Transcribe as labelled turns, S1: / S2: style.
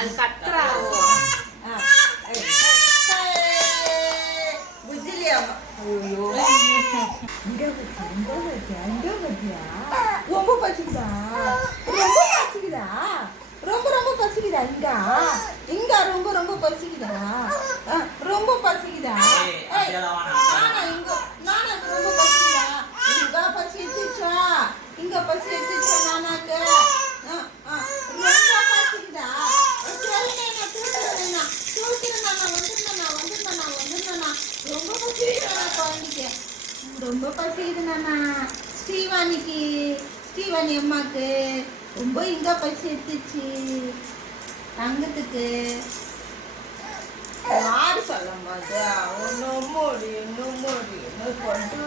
S1: 안 깎더라고.
S2: 아니야. 인가. 인가 럼보 럼보 빠치기다. 아, 럼보 빠치기다. 에이, 안
S3: 되나 와.
S2: ரொம்ப பசிக்குது நம்ம ஸ்ரீவாணிக்கு ஸ்ரீவாணி அம்மாவுக்கு ரொம்ப இங்க பசி எடுத்துச்சு. தங்கத்துக்கு. யார் சொல்லும் போது அவன் நோமோடி நோமோடி கொண்டு